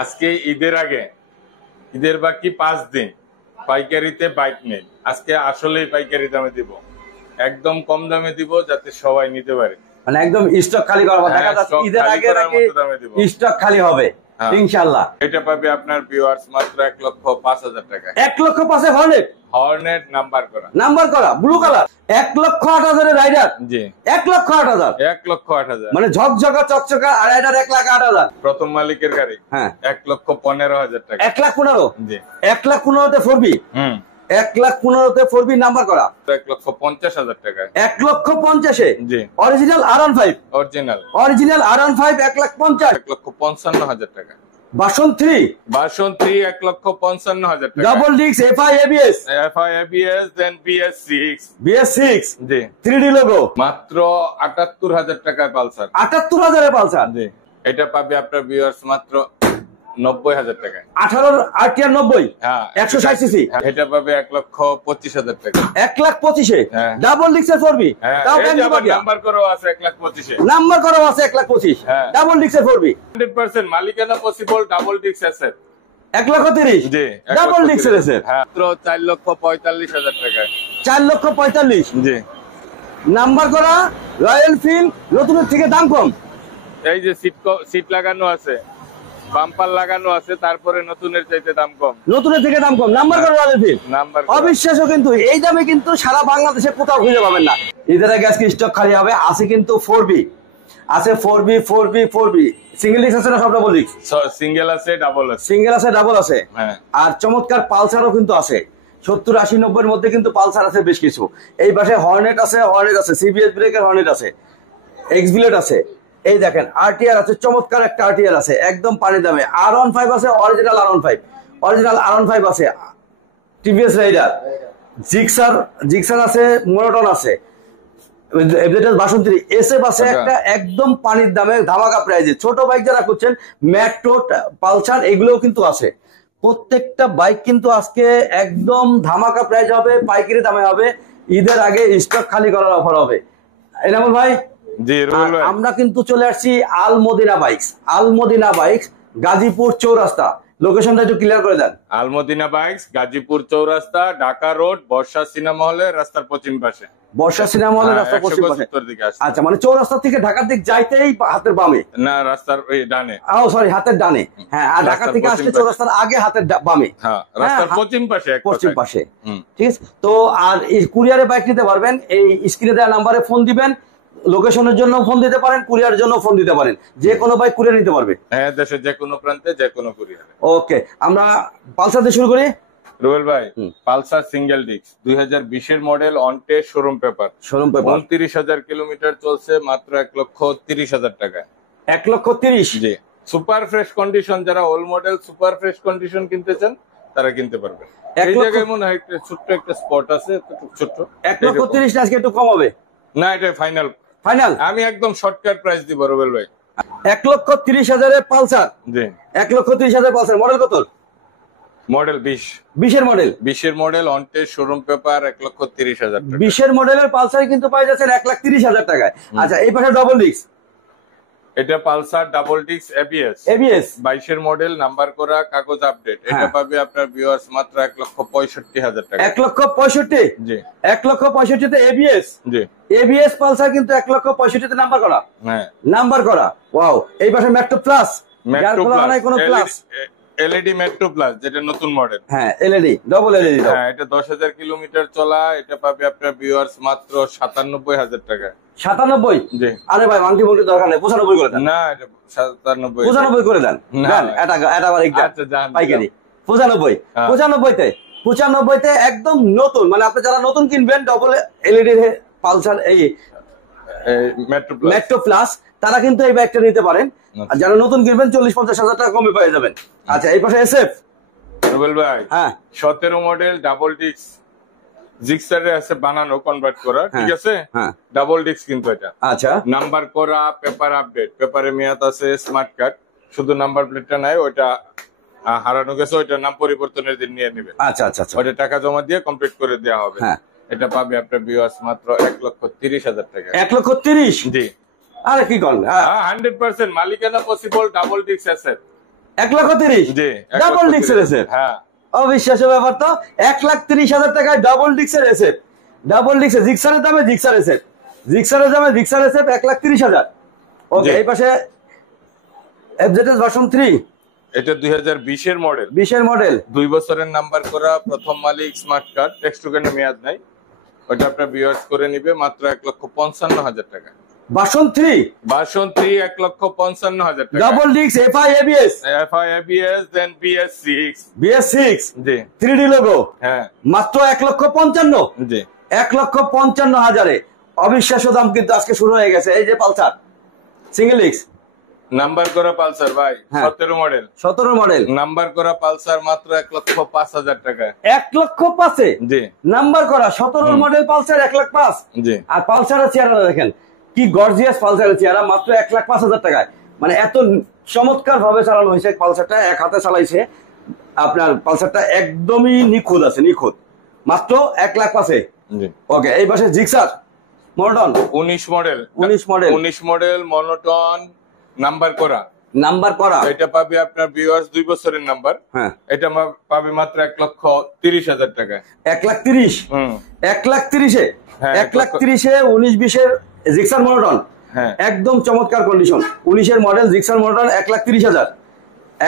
আজকে ঈদের আগে, ঈদের বাকি 5 দিন পাইকারিতে বাইক নেই। আজকে আসলেই পাইকারি দামে দিব, একদম কম দামে দিব যাতে সবাই নিতে পারে। মানে একদম স্টক খালি করবো, দেখা যাচ্ছে ঈদের আগে নাকি স্টক খালি হবে ইনশাআল্লাহ। এটা পাবে আপনার ভিউয়ার্স মাত্র 1,05,000 টাকা। 1,05,000 হর্নেট, হর্নেট নাম্বার করা ব্লু কালার। 1,08,000 এর রাইডার। জি 1,08,000। 1,08,000 মানে ঝকঝকা চকচকা রাইডার 1,08,000। প্রথম মালিকের গাড়ি। হ্যাঁ 1,15,000 টাকা। 1,15,000। জি 1,15,000 4B। 1,15,000 4B নাম্বার করা। 1,50,000 টাকা। 1,50,000 জি অরিজিনাল R15। Original R15 1,50,000। 1,55,000 টাকা। ভার্সন 3 1,55,000 টাকা। ডাবল ডিস্ক FI ABS দেন BS6 জি 3D লোগো। মাত্র 78,000 টাকায় পালসার। 78,000 এর পালসার। জি এটা পাবে আপনার ভিউয়ার্স মাত্র 90,000 টাকা। 18 RTR 90। হ্যাঁ 160 সিসি। এটা পাবে 1,25,000 টাকা। 1,25,000 ডাবল ডিস্কের 4B। তাও নাম্বার করা আছে 1,25,000। নাম্বার করা আছে 1,25,000 ডাবল ডিস্কের 4B। 100% মালিকানা পসিবল ডাবল ডিস্ক অ্যাসেট। 1,30,000 জি ডাবল ডিস্কের অ্যাসেট। মাত্র 4,45,000 টাকা। 4,45,000 জি নাম্বার করা রয়্যাল এনফিল্ড, নতুনের থেকে দাম কম। এই যে সিট লাগানো আছে, বাম্পার লাগানো আছে, তারপরে নতুনের চাইতে দাম কম। নতুনের থেকে দাম কম, নাম্বার করা রয়্যাল এনফিল্ড নাম্বার অবিশ্বাস্য। কিন্তু এই দামে কিন্তু সারা বাংলাদেশে কোথাও খুঁজে পাবেন না। ঈদের আগে আজকে স্টক খালি হবে। আছে কিন্তু 4B আছে, 4B সিঙ্গেল ডিস্ক আছে না? সব ডাবল ডিস্ক। সিঙ্গেল আছে, ডাবল আছে। সিঙ্গেল আছে, ডাবল আছে। আর চমৎকার পালসারও কিন্তু আছে। 70, 80, 90 এর মধ্যে কিন্তু পালসার আছে বেশ কিছু। এই পাশে হর্নেট আছে, CBS ব্রেকের হর্নেট আছে, এক্সবিলেট আছে। এই দেখেন RTR আছে, চমৎকার একটা RTR আছে একদম পানি দামে। R15 আছে, অরিজিনাল R15 আছে। TVS রাইডার, জিক্সার আছে, মোনোটন আছে, ভার্সন 3 SF আছে একটা একদম পানির দামে ধামাকা প্রাইজে। ছোট বাইক যারা করছেন মেট্রো, পালসার এগুলোও কিন্তু আছে। প্রত্যেকটা বাইক কিন্তু আজকে একদম ধামাকা প্রাইস হবে, পাইকারি দামে হবে। ঈদের আগে স্টক খালি করার অফার হবে। এনামুল ভাই জি আমরা কিন্তু চলে আসছি আলমদিনা বাইকস, গাজীপুর চৌরাস্তা। লোকেশনটা একটু ক্লিয়ার করে দেন। আলমদিনা বাইকস, গাজীপুর চৌরাস্তা, ঢাকা রোড, বর্ষা সিনেমা হলের রাস্তার পশ্চিম পাশে। রাস্তার পশ্চিম পাশে। আচ্ছা, মানে চৌরাস্তা থেকে ঢাকার দিক যাইতেই হাতের বামে না, রাস্তার ডানে। সরি, হাতের ডানে। হ্যাঁ, আর ঢাকা থেকে আসলে চৌরাস্তার আগে হাতের বামে। হ্যাঁ, রাস্তার পশ্চিম পাশে। ঠিক আছে। তো আর এই কুরিয়ারে বাইক নিতে পারবেন, এই স্ক্রিনে দেওয়া নাম্বারে ফোন দিবেন। লোকেশনের জন্য ফোন দিতে পারেন, কুরিয়ারের জন্য ফোন দিতে পারেন। যে কোনো বাইক কুরিয়ার নিতে পারবে। হ্যাঁ, দেশের যে কোনো প্রান্তে যে কোনো কুরিয়ার। ওকে, আমরা পালসার দিয়ে শুরু করি। রুবেল ভাই, পালসার সিঙ্গেল ডিস্ক 2020 এর model, on test, showroom paper. 29,000 kilometre চলছে, মাত্র 1,30,000 টাকা। 1,30,000 জি সুপার ফ্রেশ কন্ডিশন। যারা old model super fresh condition কিনতে চান তারা কিনতে পারবেন। এই জায়গায় মনে হয় ছোট্ট একটা স্পট আছে, ছোট্ট। 1,30,000 আজকে একটু কম হবে না? এটা ফাইনাল। আমি একদম শর্টকাট প্রাইস দিব রুবেল ভাই। 1,30,000 এর পালসার। জি 1,30,000 পালসার। মডেল কত? মডেল 20 এর মডেল। 20 এর model, on test, showroom paper, 1,30,000 টাকা। 20 এর মডেলের পালসার কিন্তু পাই যাচ্ছেন 1,30,000 টাকায়। আচ্ছা, এই পাশে ডাবল ডিস্ক। এটা পালসার ডাবল ডিস্ক ABS 22 এর মডেল, নাম্বার করা, কাগজ আপডেট। এটা পাবে আপনার ভিউয়ার্স মাত্র 1,65,000 টাকা। 1,65,000? জি 1,65,000 তে ABS। জি ABS পালসার কিন্তু 1,65,000 তে নাম্বার করা। হ্যাঁ, নাম্বার করা। ওয়াও। এই পাশে মেট্রো প্লাস, যার কোনো প্লাস LED মেট্রো প্লাস, যেটা নতুন মডেল। হ্যাঁ, LED, ডাবল LED। হ্যাঁ, এটা 10,000 কিলোমিটার চলা। এটা পাবে আপনার ভিউয়ার্স মাত্র 97,000 টাকা। 97? জি। আরে ভাই, মানটি বলতে দরকার নেই, 95 করে দেন। না, এটা 97। 95 করে দেন। এটা পাইকারি 95 তে একদম নতুন। মানে আপনি যারা নতুন কিনবেন ডাবল LED পালসার, এই মেট্রো প্লাস, তারা কিন্তু এই বাইকটা নিতে পারেন। আর যারা নতুন কিনবেন 40-50,000 টাকা কমে পেয়ে যাবেন। আচ্ছা, এই পাশে SF। রুবেল ভাই, হ্যাঁ 17 মডেল, ডাবল ডিস্ক, জিক্সারে আছে বানানো, কনভার্ট করা। ঠিক আছে, ডাবল ডিস্ক কিন্তু এটা। আচ্ছা, নাম্বার করা, পেপার আপডেট, পেপারে মেয়াদ আছে, স্মার্ট কার্ড। শুধু নাম্বার প্লেটটা নাই, ওইটা হারানো গেছে, ওইটা নাম পরিবর্তনের দিন নিয়ে নেবে। আচ্ছা আচ্ছা, ওইটা টাকা জমা দিয়ে কমপ্লিট করে দেওয়া হবে। এটা পাবে আপনার ভিউয়ার্স মাত্র 1,30,000 টাকা। 1,30,000? জি। আরে কি করেন? 100% মালিকানা পসিবল, ডাবল ডিস্ক অ্যাসেট। 1,30,000 জি ডাবল ডিক্সের এসএফ। হ্যাঁ অবিশ্বাস্য ব্যাপার তো, 1,30,000 টাকায় ডাবল ডিক্সের এসএফ। ডাবল ডিক্সের জিক্সারের দামে জিক্সার এসএফ, জিক্সারের দামে জিক্সার এসএফ 1,30,000। ওকে, এই পাশে এফজেডএস ভার্সন 3, এটা 2020 এর মডেল, 20 এর মডেল, 2 বছরের নাম্বার করা, প্রথম মালিক, স্মার্ট কার্ড, টেক্সট টোকেনের মেয়াদ নাই। ওটা আপনার ভিউয়ার্স করে নিবে মাত্র 1,55,000 টাকা। ভার্সন 3, ভার্সন 3 1,55,000 টাকা। ডাবল ডিক্স এফআই এবিএস, FI ABS দেন BS6, BS6 জি 3D লোগো, হ্যাঁ মাত্র 1,55,000, জি 1,55,000-এ। অবিশ্বাস্য দাম কিন্তু আজকে শুরু হয়ে গেছে। এই যে পালসার সিঙ্গেল ডিক্স নাম্বার করা পালসার ভাই, হ্যাঁ। 17 মডেল, 17 মডেল, নাম্বার করা পালসার মাত্র 1,05,000 টাকা। 1,05,000 জি নাম্বার করা 17 মডেল পালসার 1,05,000। জি আর পালসারের চেহারা দেখেন কি গর্জিয়াস, পালসারের চেহারা মাত্র 1,05,000 টাকায়। মানে এত চমৎকার ভাবে চালানো হয়েছে পালসারটা, এক হাতে চালাইছে আপনার পালসারটা, একদমই নিখুঁত আছে, নিখুঁত, মাত্র 1,05,000-এ। জি ওকে, এই পাশে Gixxer modern 19 model, 19 model, 19 model monotone, number করা, নাম্বার করা। এটা পাবে আপনার ভিউয়ার্স 2 বছরের নাম্বার। হ্যাঁ, এটা পাবে মাত্র 1,30,000 টাকা। 1,30,000, হুম 1,30,000-এ, হ্যাঁ, 1,30,000-এ 19-20-এর জিক্সার মডার্ন, হ্যাঁ একদম চমৎকার কন্ডিশন। 19-এর মডেল জিক্সার মডার্ন 1,30,000,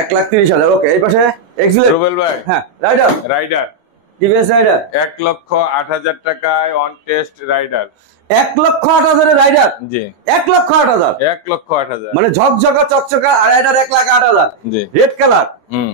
1,30,000। ওকে, এই পাশে এক্সিলেট, রুবেল ভাই, হ্যাঁ রাইডার, রাইডার টিভিএস রাইডার 1,08,000 টাকায় অন টেস্ট রাইডার। 1,08,000-এর রাইডার, জি 1,08,000, 1,08,000 মানে ঝকঝকা চকচকা রাইডার 1,08,000, জি রেড কালার, হুম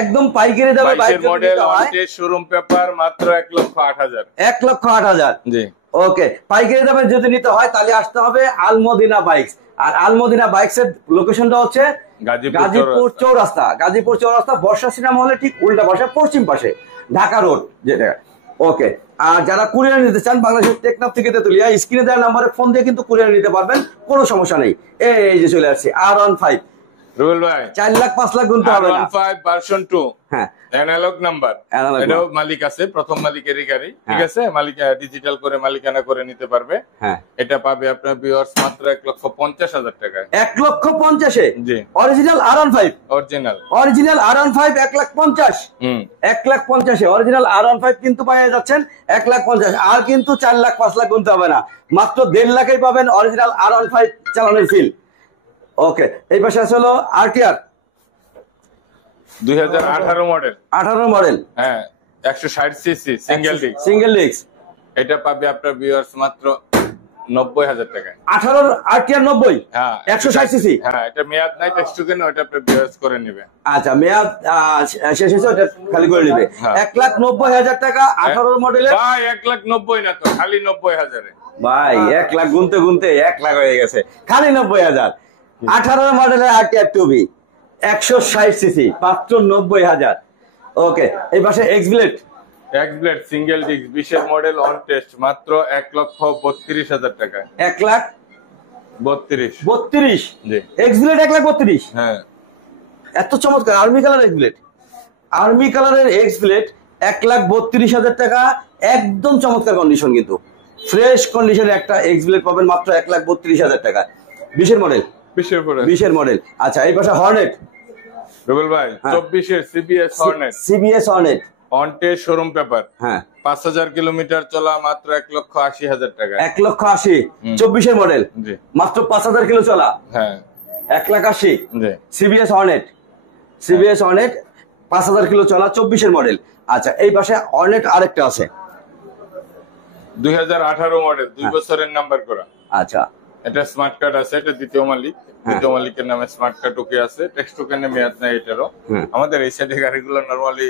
একদম পাইকারি দামে 22 model on test showroom paper মাত্র 1,08,000। 1,08,000। জি ওকে, পাইকারি দামে যদি নিতে হয় তাহলে আসতে হবে আলমদিনা বাইকস। আর আলমদিনা বাইকস এর লোকেশনটা হচ্ছে গাজীপুর চৌরাস্তা, গাজীপুর চৌরাস্তা, বর্ষা সিনেমা হলে ঠিক উল্টা পাশে পশ্চিম পাশে, ঢাকা রোড যেটা। ওকে, আর যারা কুরিয়ার নিতে চান বাংলাদেশের টেকনাফ থেকে তেতুলিয়া, স্ক্রিনে দেওয়া নাম্বারে ফোন দিয়ে কিন্তু কুরিয়ার নিতে পারবেন, কোনো সমস্যা নেই। এই যে চলে আসছে R15, রুবেল ভাই 4 লাখ 5 লাখ গুনতে হবে না। R15 ভার্সন 2, হ্যাঁ, অ্যানালগ নাম্বার, Analog এটাও মালিক আছে, প্রথম মালিকেরই গাড়ি, ঠিক আছে, মালিক ডিজিটাল করে মালিকানা করে নিতে পারবে। হ্যাঁ, এটা পাবে আপনার ভিউয়ার্স মাত্র 1,50,000 টাকায়। 1,50,000-এ জি original R15, original, original R15 1,50,000, হুম 1,50,000-এ অরিজিনাল R15 কিন্তু পেয়ে যাচ্ছেন 1,50,000। আর কিন্তু 4 লাখ 5 লাখ গুনতে হবে না, মাত্র 1.5 লাখেই পাবেন অরিজিনাল R15 চালানোর ফিল। ওকে, এই পাশে আছে হলো RTR 2018 মডেল, 18 মডেল, হ্যাঁ 160 CC single disc. Single disc, এটা পাবে আপনার ভিউয়ার্স মাত্র 90,000 টাকায়। 18 RTR 90, হ্যাঁ 160 সিসি। হ্যাঁ, এটা মেয়াদ নাই, টেক্সট টোকেন, ওটা আপনি ভিউয়ার্স করে নেবে। আচ্ছা, মেয়াদ শেষ হয়েছে, ওটা খালি করে নেবে। হ্যাঁ। 1,90,000 টাকা 18 মডেলের। ভাই 1,90,000 না তো, খালি 90,000। ভাই 1 লাখ গুনতে গুনতে 1 লাখ হয়ে গেছে, খালি 90,000। 18 মডেলের RTR 2B 160 সিসি, মাত্র 90,000। ওকে, এই পাশে এক্সব্লেড সিঙ্গেল ডিস্ক 20 এর মডেল অন টেস্ট মাত্র 1,32,000 টাকায়। 1,32,000 জি এক্সব্লেড 1,32,000। হ্যাঁ, এত চমৎকার আর্মি কালার এক্সব্লেড, আর্মি কালারের এক্সব্লেড 1,32,000 টাকা, একদম চমৎকার কন্ডিশন, কিন্তু ফ্রেশ কন্ডিশনের একটা এক্সব্লেড পাবেন মাত্র 1,32,000 টাকা। 20 এর মডেল, 20 এর মডেল। আচ্ছা, এই পাশে হর্নেট রুবেল ভাই 24 এর CBS Hornet, CBS Hornet on test showroom paper, হ্যাঁ 5,000 কিলোমিটার চলা, মাত্র 1,80,000 টাকা। 1,80,000 24 এর মডেল, জি মাত্র 5,000 কিলো চলা, হ্যাঁ 1,80,000। জি CBS Hornet, CBS Hornet 5,000 kilo চলা, 24 এর মডেল। আচ্ছা, এই পাশে হর্নেট আরেকটা আছে 2018 মডেল, 2 বছরের নাম্বার করা। আচ্ছা, এটা স্মার্ট কার্ড আছে, এটা দ্বিতীয় মালিক, দ্বিতীয় মালিকের নামে স্মার্ট কার্ড ওকে আছে, টেক্সট টোকেনে মেয়াদ নাই এটারও। আমাদের এই সাইডে গাড়িগুলো নরমালি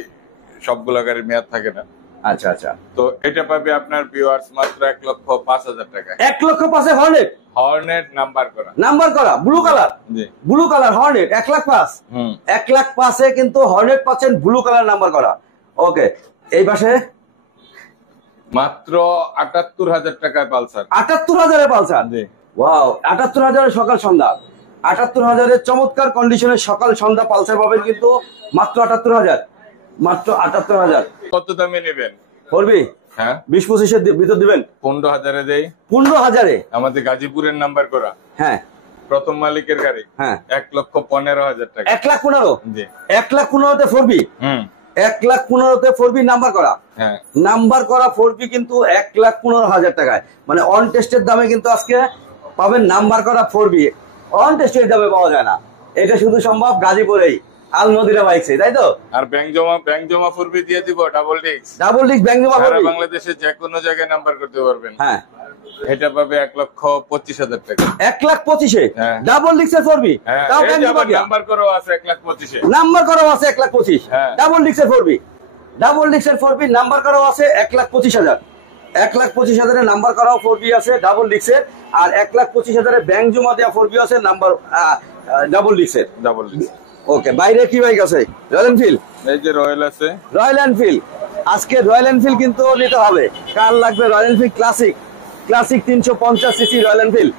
সবগুলো গাড়ির মেয়াদ থাকে না। আচ্ছা আচ্ছা, তো এটা পাবে আপনার ভিউয়ার্স মাত্র 1,05,000 টাকা। 1,05,000 হর্নেট, হর্নেট নাম্বার করা, নাম্বার করা, ব্লু কালার, জি ব্লু কালার হর্নেট 1,05,000। 1,05,000-এ কিন্তু হর্নেট পাচ্ছেন ব্লু কালার নাম্বার করা। ওকে, এই পাশে মাত্র 78,000 টাকায় পালসার। 78,000-এ পালসার, জি ওয়াও, 78,000-এর সকাল সন্ধ্যা, 78,000-এর চমৎকার কন্ডিশনের সকাল সন্ধ্যা পালসার পাবেন কিন্তু মাত্র 78,000, মাত্র 78,000। কত দামে নেবেন? করবি হ্যাঁ 20-25-এর ভিতর দিবেন, 15,000-এ দেই। 15,000-এ আমাদের গাজীপুরের নাম্বার করা, হ্যাঁ প্রথম মালিকের গাড়ি। হ্যাঁ 1,15,000 টাকা। 1,15,000 জি 1,15,000-তে 4B। 1,15,000-তে 4B নাম্বার করা। হ্যাঁ নাম্বার করা 4B কিন্তু 1,15,000 টাকায়, মানে অন টেস্টের দামে কিন্তু আজকে পাবেন নাম্বার করা 4B। অন টেস্টের দামে পাওয়া যায় না, এটা শুধু সম্ভব গাজীপুরেই আল নদিরা বাইকসে, তাই তো? আর ব্যাংক জমা ফুরবি দিয়ে দিব ডাবল ডিস্ক ব্যাংক জমা সারা করবি। বাংলাদেশে যে কোনো জায়গায় নাম্বার করতে পারবেন। হ্যাঁ এটা পাবে 1,25,000 টাকা। 1,25,000 হ্যাঁ। ডাবল ডিস্কের 4B, হ্যাঁ তাও এই ব্যাংক যে জমা আবার দিয়া। নাম্বার করাও আছে 1,25,000 নাম্বার করাও আছে 1,25,000। হ্যাঁ। ডাবল ডিস্কের 4B, ডাবল ডিস্কের 4B নাম্বার করাও আছে 1,25,000। 1,25,000-এর নাম্বার করাও 4B আছে ডাবল ডিস্কের, আর 1,25,000-এর ব্যাংক জমা দেওয়া 4B আছে number double disc. Double disc. Okay, বাইরে কি বাইক আছে? Royal Enfield. এই যে রয়্যাল আছে। রয়্যাল এনফিল্ড আজকে রয়্যাল এনফিল্ড কিন্তু নিতে হবে। কার লাগবে? Royal Enfield Classic 350 CC Royal Enfield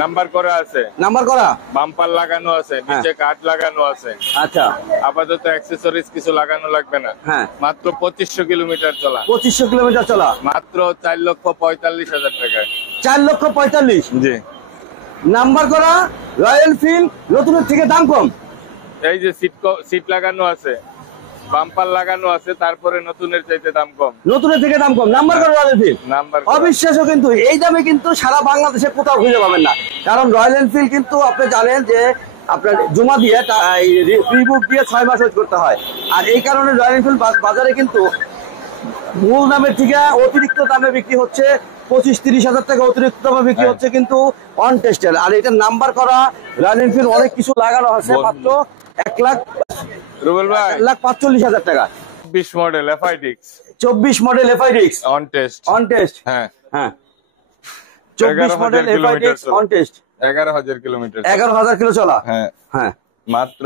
number করা আছে, নাম্বার করা, বাম্পার লাগানো আছে, নিচে কাঠ লাগানো আছে। আচ্ছা আপাতত অ্যাক্সেসরিজ কিছু লাগানো লাগবে না। হ্যাঁ মাত্র 2500 কিলোমিটার চলা, 2500 কিলোমিটার চলা, মাত্র 4,45,000 টাকায়। 4,45,000 জি নাম্বার করা রয়্যাল এনফিল্ড, নতুনের থেকে দাম কম। এই যে সিট লাগানো আছে, বাম্পার লাগানো আছে, তারপরে নতুনের চাইতে দাম কম। নতুনের থেকে দাম কম, নাম্বার করা রয়্যাল এনফিল্ড। নাম্বার অবিশ্বাস্য, কিন্তু এই দামে কিন্তু সারা বাংলাদেশে কোথাও খুঁজে পাবেন না। কারণ রয়্যাল এনফিল্ড কিন্তু আপনি জানেন যে আপনার জমা দিয়ে প্রি বুক দিয়ে 6 মাস ওয়েট করতে হয়, আর এই কারণে রয়্যাল এনফিল্ড বাজারে কিন্তু মূল দামের থেকে অতিরিক্ত দামে বিক্রি হচ্ছে। 25-30 হাজার টাকা অতিরিক্ত দামে বিক্রি হচ্ছে কিন্তু অন টেস্টের। আর এটা নাম্বার করা রয়্যাল এনফিল্ড অনেক কিছু লাগানো আছে, মাত্র 1,45,000 টাকা। 24 model FIDX, 24 model FIDX on test. On test. হ্যাঁ হ্যাঁ 24 model FIDX on test, 11,000 kilometre. 11,000 kilo চলা। হ্যাঁ হ্যাঁ মাত্র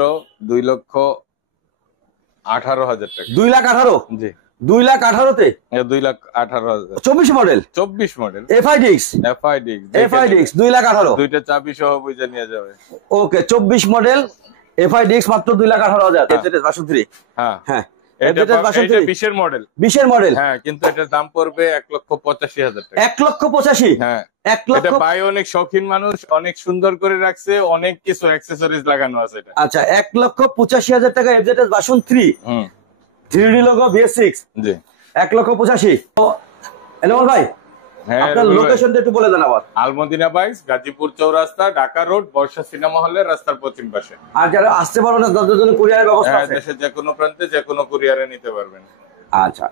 2,18,000 টাকা। 2,18,000। জি 2,18,000-তে 2,18,000। 24 মডেল 24 মডেল FIDX। 2,18,000। দুইটা চাবি সহ বুঝে নিয়ে যাবে। ওকে, 24 মডেল FIDX মাত্র 2,18,000। FZ version 3। হ্যাঁ হ্যাঁ এটা FZ ভার্সন 3 20 এর মডেল। 20 এর মডেল। হ্যাঁ কিন্তু এটার দাম পড়বে 1,85,000 টাকা। 1,85,000। হ্যাঁ 1 লক্ষ। এটা ভাই অনেক শৌখিন মানুষ, অনেক সুন্দর করে রাখছে, অনেক কিছু অ্যাকসেসরিজ লাগানো আছে এটা। আচ্ছা 1,85,000 টাকা FZ version 3, 3D logo VS6। জি 1,85,000। এনামুল ভাই হ্যাঁ আপনার লোকেশনটা একটু বলে দেন আবার। আলমদিনা বাইকস, গাজীপুর চৌরাস্তা, ঢাকা রোড, বর্ষা সিনেমা হলের রাস্তার পশ্চিম পাশে। আর যারা আসতে পারো না তাদের জন্য কুরিয়ারের ব্যবস্থা হ্যাঁ আছে? দেশের যে কোনো প্রান্তে যে কোনো কুরিয়ারে নিতে পারবেন। আচ্ছা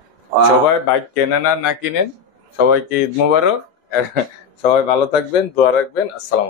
সবাই বাইক কেনেন আর না কিনেন, সবাইকে ঈদ মুবারক। সবাই ভালো থাকবেন, দোয়া রাখবেন। আসসালাম।